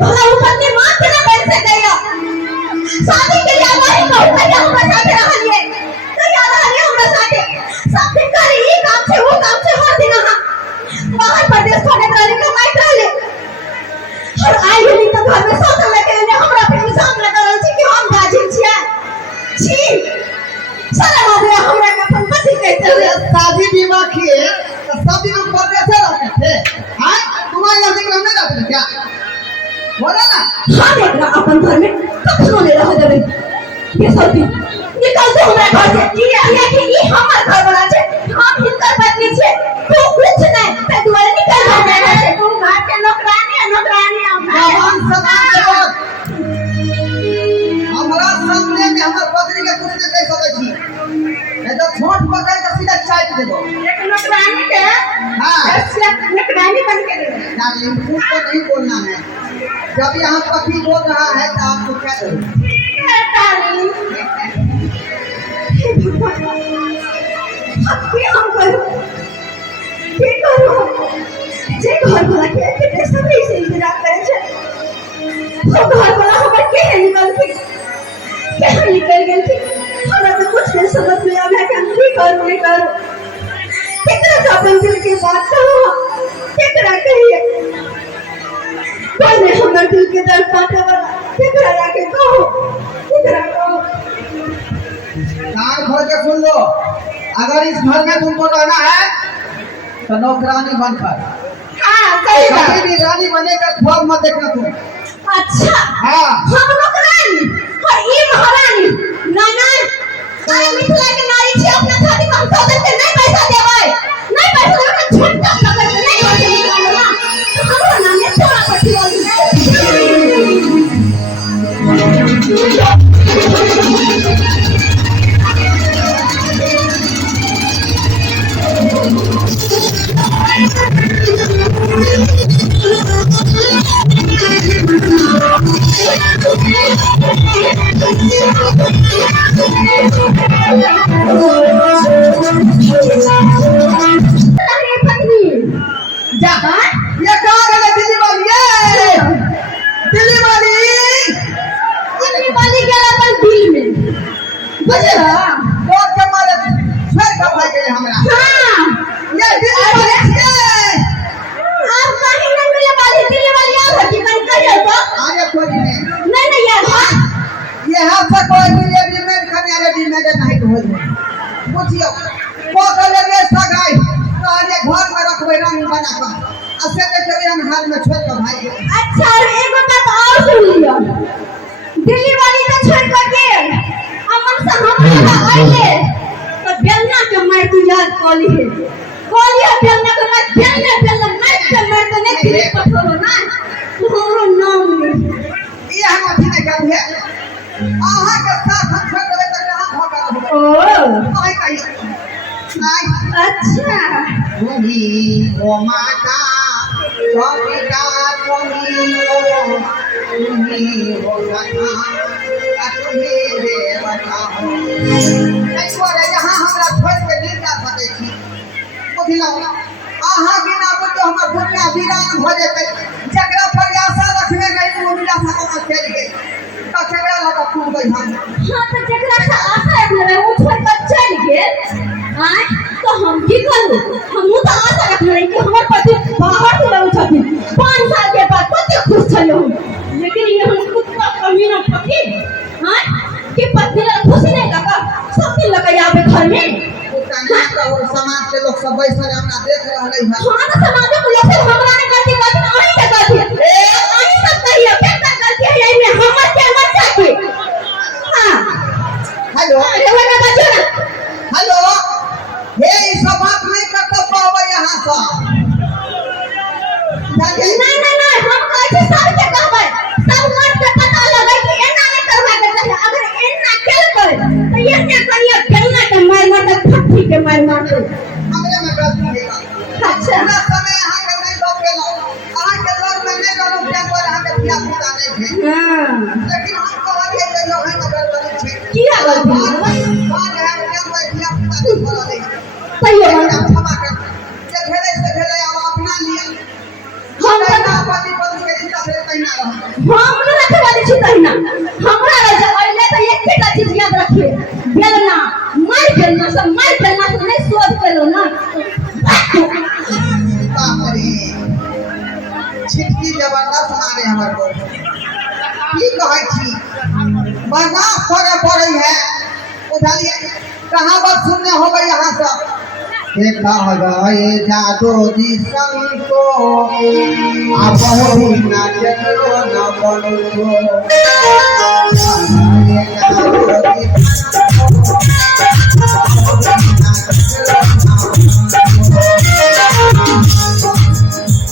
भला वो पत्नी मां के ना बैठ से गया शादी के लिए हमारी बहू का हमरा साथे रहलिए कहिया रहलिए हमरा साथे सब दिन करी ई काम से वो काम से हर दिन बाहर प्रदेश छोड़े रहले कमाई रहले और आई नहीं तो घर में सोच लगे ने हमरा पे इल्जाम लगावल छी कि हम गाजिन छियै छी सारा बाबू हमरा के अपन पति कहते हुए शादी विवाह किए तो सब दिन हम परदेश से रहते थे। हां तुम्हारे घर से हम नहीं रहते क्या बोला ना। हां देखना अपन घर में कखनो ले रह जाबे ये सब दिन निकल से हमरा घर से ये कि ई हमर घर बना छे हम हिनकर पत्नी छे तू कुछ नहीं ते दुआरे निकल जा घर से तू घर के नौकरानी भगवान समाज हमरा सामने में हमर पत्नी के कुछ नहीं कह सकै छी नहीं तो छोट पकड़ के सीधा चाट देबो एक नौकरानी के हां ऐसे नौकरानी बन के दे डार्लिंग कुछ तो नहीं बोलना है जब यहाँ पति बोल रहा है तो आपको क्या करूं। ठीक है डार्लिंग अब क्या हम करूं की करूं जे घर वाला के कितने समय से इंतजार करे छे तो घर वाला हमर के निकल गेल थी हमरा तो कुछ नहीं समझ में आवे कि हम की करूं नहीं करूं कितना तो अपन दिल की बात कहो कितना कहिए कोई नहीं हमर दिल के दर्द बाटे वाला कितना जाके कहो कितना कहो कान खोल के सुन लो अगर इस घर में तुमको रहना है तो नौकरानी बनकर हां सही बात कभी भी रानी बने का ख्वाब मत देखना तुम। अच्छा हाँ हम नौकरानी और ये महारानी ना ना आई मिथिला के नारी छे अपना शादी हम सौदे से नहीं पैसा देबै नहीं पैसा देबै तो झटका पकड़ के नहीं होते निकालो ना हमरा नाम में तोरा पट्टी वाली ये कहाँ गए दिल्ली वाली दिल्ली वाली गेला अपन दिल में बुझला और के मारे फिर कब भाई गए हमरा हां ये दिल्ली वाली आप कहीं न मिले दिल्ली वाली आ गई कहीं करियो तो आगे कोई नहीं यार ये हाथ से कोई भी रेडीमेड खाने रेडीमेड नहीं हो बुझियो को कले रे सगाई तो ये घर में रखबे रंग बना कर असे के चले हम हाल में छोड़ के भाई। अच्छा एगो बात और सुन लियो दिल्ली वाली तो छोड़ कर गेल अमन से हम आइले तो बेलना के मार तू याद कोली है बेलना के मार बेलना मार के मार तो नहीं फिर पठोरो ना तू हमरो नाम ले ये हम अभी नहीं कर है आहा के साथ हम छोड़ देबे त कहां भगा ओ आई कहिए नहीं अच्छा तुम्ही ओ माता पिता तुम्ही ओ कथा तुम्ही देवता हो ऐसो रे जहां हमरा छोड़ के नहीं जा सकै छी बुझलौ आहा बिना तो हमर दुनिया वीरान भ जेतै जकरा पर आशा रखने गई वो मिला सको चल गई तो झगड़ा लगा खूब गई हम हां तो जकरा से आशा रखने वो छोड़ कर चल गेल आज तो हम की करू हम तो आशा रखने कि हमर पति बाहर से रहै छथिन 5 साल के बाद कते खुश छलो लेकिन ये हम कुत्ता कमीना पति हां कि पति ला खुशी नहीं लगा सब दिन लगा आवे घर में और समाज के लोग सब बैठे हमरा देख रहले है हां तो समाज के लोग से हमरा ने गलती वही से गलती ए वही सब कहियो केतना गलती है एमे हमर के बच्चा के हां हेलो एवं बच्चा ना हेलो हे ई सब बात नहीं करतो पावे यहां से नहीं हम कहै छी सब के कहबै सब मर्द के पता लगे कि एना नहीं करबा के चाहिए अगर एना केलकै तो ये ने करियो केलना के मार तक फट्टी के मार हमरे में गलती है अच्छा ना समय यहां के नहीं लोग के अहां के लोग में नहीं गलो क्या पर यहां के पिया पूरा नहीं है हां लेकिन हम कहलिए जे लोग है मगर गलती है किया गलती बात है क्या मैं पिया पूरा नहीं बोला नहीं सही है क्षमा कर जे भेले से भेले अब अपना लिए हम ना पति पत्नी के रिश्ता से तहिना रह हम न रखे वाली छी तहिना हमरा राजा अइले त एकटा चीज याद रखिए बेलना मार बेलना सब नहीं सोच केलो ना का करी छिटकी जबरदस्त मारे हमर को की कहै छी बर्दाश्त करे पड़े है उधरिए कहावत सुनने होगा यहाँ सब देखा गए जादू जी संतो अब बहु ना चलो न बनो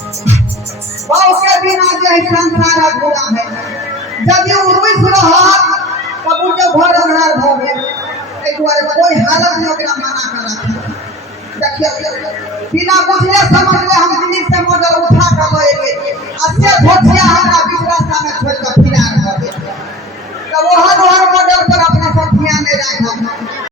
बहु के बिना जो है संसार अधूरा है यदि उर्विस रहत तब जो घर अंधार भ गेल एहि दुआरे कोई हालत में ओकरा मना कर रखी देखिए बिना बुझले समझले हम दिल्ली से मॉडल उठा कर ले गेल आ से धोतिया हमरा